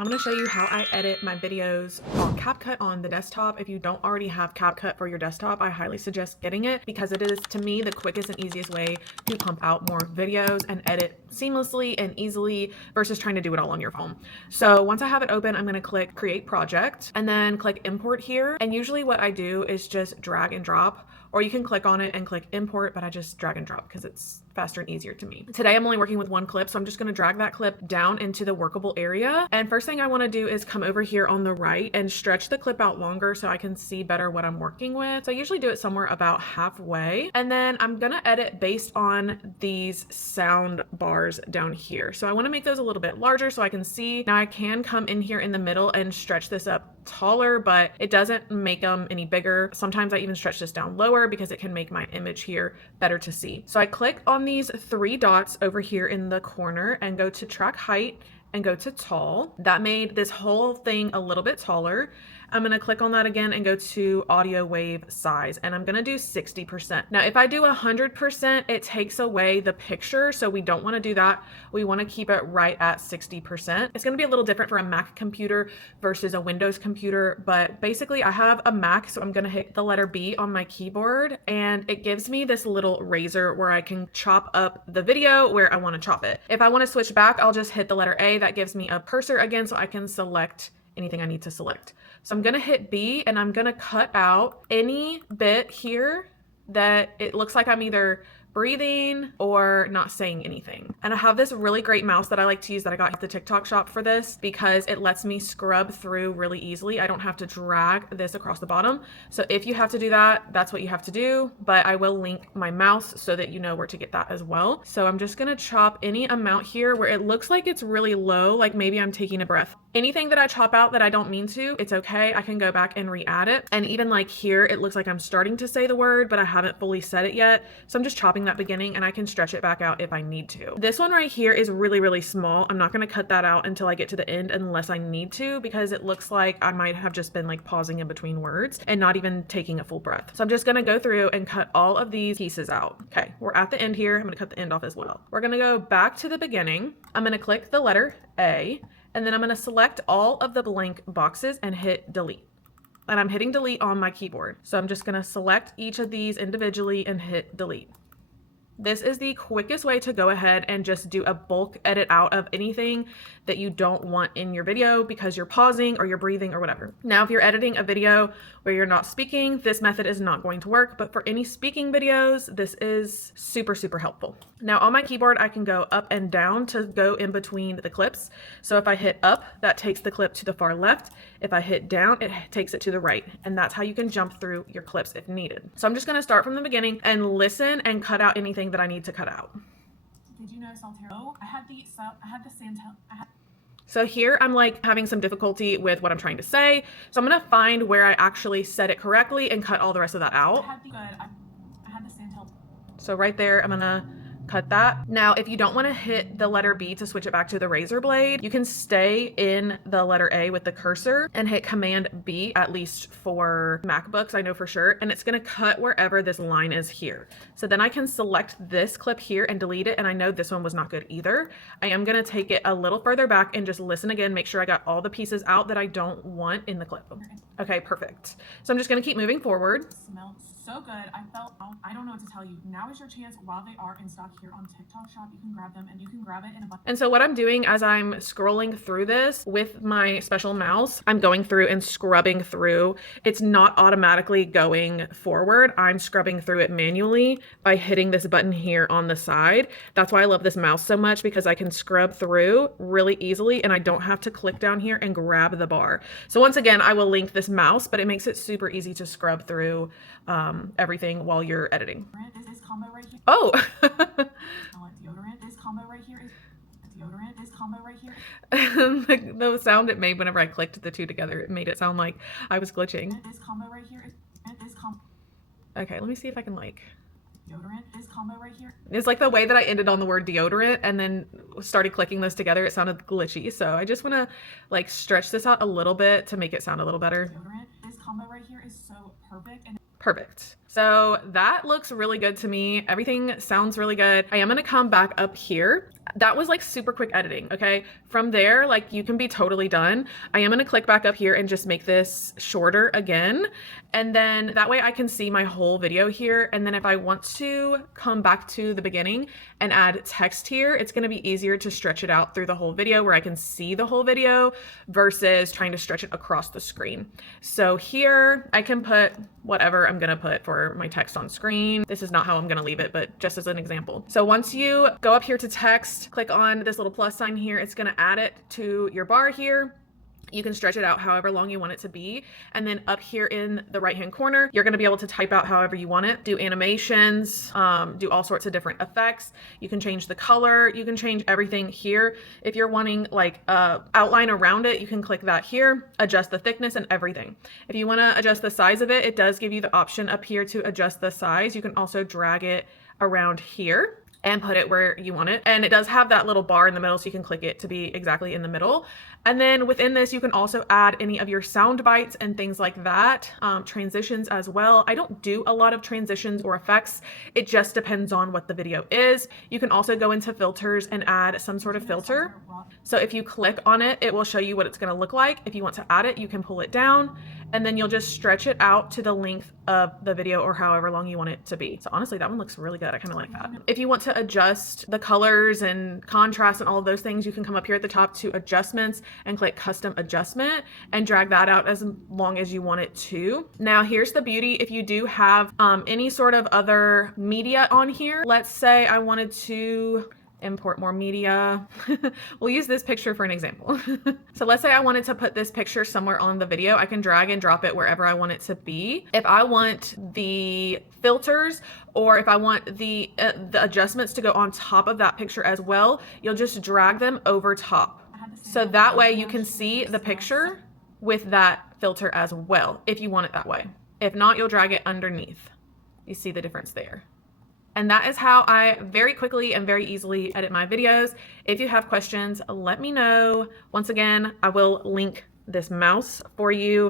I'm going to show you how I edit my videos on Capcut on the desktop. If you don't already have Capcut for your desktop, I highly suggest getting it because it is, to me, the quickest and easiest way to pump out more videos and edit seamlessly and easily versus trying to do it all on your phone. So once I have it open, I'm going to click Create Project and then click Import here. And usually what I do is just drag and drop, or you can click on it and click Import, but I just drag and drop because it's faster and easier to me. Today I'm only working with one clip, so I'm just going to drag that clip down into the workable area. And first thing I want to do is come over here on the right and stretch the clip out longer so I can see better what I'm working with. So I usually do it somewhere about halfway. And then I'm going to edit based on these sound bars down here. So I want to make those a little bit larger so I can see. Now I can come in here in the middle and stretch this up taller, but it doesn't make them any bigger. Sometimes I even stretch this down lower because it can make my image here better to see. So I click on these three dots over here in the corner and go to track height and go to tall. That made this whole thing a little bit taller. I'm going to click on that again and go to audio wave size, and I'm going to do 60%. Now, if I do 100%, it takes away the picture, so we don't want to do that. We want to keep it right at 60%. It's going to be a little different for a Mac computer versus a Windows computer, but basically I have a Mac, so I'm going to hit the letter B on my keyboard, and it gives me this little razor where I can chop up the video where I want to chop it. If I want to switch back, I'll just hit the letter A. That gives me a cursor again, so I can select anything I need to select. So I'm going to hit B and I'm going to cut out any bit here that it looks like I'm either breathing or not saying anything. And I have this really great mouse that I like to use that I got at the TikTok shop for this because it lets me scrub through really easily. I don't have to drag this across the bottom. So if you have to do that, that's what you have to do, but I will link my mouse so that you know where to get that as well. So I'm just gonna chop any amount here where it looks like it's really low, like maybe I'm taking a breath. Anything that I chop out that I don't mean to, it's okay. I can go back and re-add it. And even like here, it looks like I'm starting to say the word, but I haven't fully said it yet. So I'm just chopping that beginning and I can stretch it back out if I need to. This one right here is really, really small. I'm not going to cut that out until I get to the end unless I need to, because it looks like I might have just been like pausing in between words and not even taking a full breath. So I'm just going to go through and cut all of these pieces out. Okay, we're at the end here. I'm going to cut the end off as well. We're going to go back to the beginning. I'm going to click the letter A, and then I'm going to select all of the blank boxes and hit delete. And I'm hitting delete on my keyboard. So I'm just going to select each of these individually and hit delete. This is the quickest way to go ahead and just do a bulk edit out of anything that you don't want in your video because you're pausing or you're breathing or whatever. Now, if you're editing a video where you're not speaking, this method is not going to work, but for any speaking videos, this is super, super helpful. Now on my keyboard, I can go up and down to go in between the clips. So if I hit up, that takes the clip to the far left. If I hit down, it takes it to the right. And that's how you can jump through your clips if needed. So I'm just gonna start from the beginning and listen and cut out anything that I need to cut out. Did you know Saltero? I had the Santel. So here I'm like having some difficulty with what I'm trying to say. So I'm gonna find where I actually said it correctly and cut all the rest of that out. I had the Santel. So right there, I'm gonna cut that. Now, if you don't want to hit the letter B to switch it back to the razor blade, you can stay in the letter A with the cursor and hit Command B, at least for MacBooks, I know for sure. And it's going to cut wherever this line is here. So then I can select this clip here and delete it. And I know this one was not good either. I am going to take it a little further back and just listen again, make sure I got all the pieces out that I don't want in the clip. Okay, perfect. So I'm just going to keep moving forward. It smelled so good. I don't know what to tell you. Now is your chance while they are in stock here on TikTok shop. You can grab them and you can grab it in a bunch. And so what I'm doing as I'm scrolling through this with my special mouse, I'm going through and scrubbing through. It's not automatically going forward. I'm scrubbing through it manually by hitting this button here on the side. That's why I love this mouse so much, because I can scrub through really easily and I don't have to click down here and grab the bar. So once again, I will link this mouse, but it makes it super easy to scrub through everything while you're editing. This combo right here. Oh. Deodorant. This combo right here is deodorant. This combo right here. The sound it made whenever I clicked the two together, it made it sound like I was glitching. This combo right here is this combo. Okay, let me see if I can like. Deodorant. This combo right here. It's like the way that I ended on the word deodorant and then started clicking those together, it sounded glitchy. So I just want to like stretch this out a little bit to make it sound a little better. Deodorant. This combo right here is so perfect. Perfect. So that looks really good to me. Everything sounds really good. I am going to come back up here That was like super quick editing, okay? From there, like you can be totally done. I am gonna click back up here and just make this shorter again. And then that way I can see my whole video here. And then if I want to come back to the beginning and add text here, it's gonna be easier to stretch it out through the whole video where I can see the whole video versus trying to stretch it across the screen. So here I can put whatever I'm gonna put for my text on screen. This is not how I'm gonna leave it, but just as an example. So once you go up here to text, click on this little plus sign here, it's gonna add it to your bar here. You can stretch it out however long you want it to be. And then up here in the right-hand corner, you're gonna be able to type out however you want it, do animations, do all sorts of different effects. You can change the color, you can change everything here. If you're wanting like outline around it, you can click that here, adjust the thickness and everything. If you wanna adjust the size of it, it does give you the option up here to adjust the size. You can also drag it around here and put it where you want it. And it does have that little bar in the middle, so you can click it to be exactly in the middle. And then within this, you can also add any of your sound bites and things like that, transitions as well. I don't do a lot of transitions or effects. It just depends on what the video is. You can also go into filters and add some sort of filter. So if you click on it, it will show you what it's gonna look like. If you want to add it, you can pull it down and then you'll just stretch it out to the length of the video or however long you want it to be. So honestly, that one looks really good. I kind of like that. If you want to adjust the colors and contrast and all of those things, you can come up here at the top to adjustments and click custom adjustment and drag that out as long as you want it to. Now here's the beauty. If you do have any sort of other media on here, let's say I wanted to import more media. We'll use this picture for an example. So let's say I wanted to put this picture somewhere on the video. I can drag and drop it wherever I want it to be. If I want the filters or if I want the adjustments to go on top of that picture as well, you'll just drag them over top. So that way you can see the picture with that filter as well, if you want it that way. If not, you'll drag it underneath. You see the difference there. And that is how I very quickly and very easily edit my videos. If you have questions, let me know. Once again, I will link this mouse for you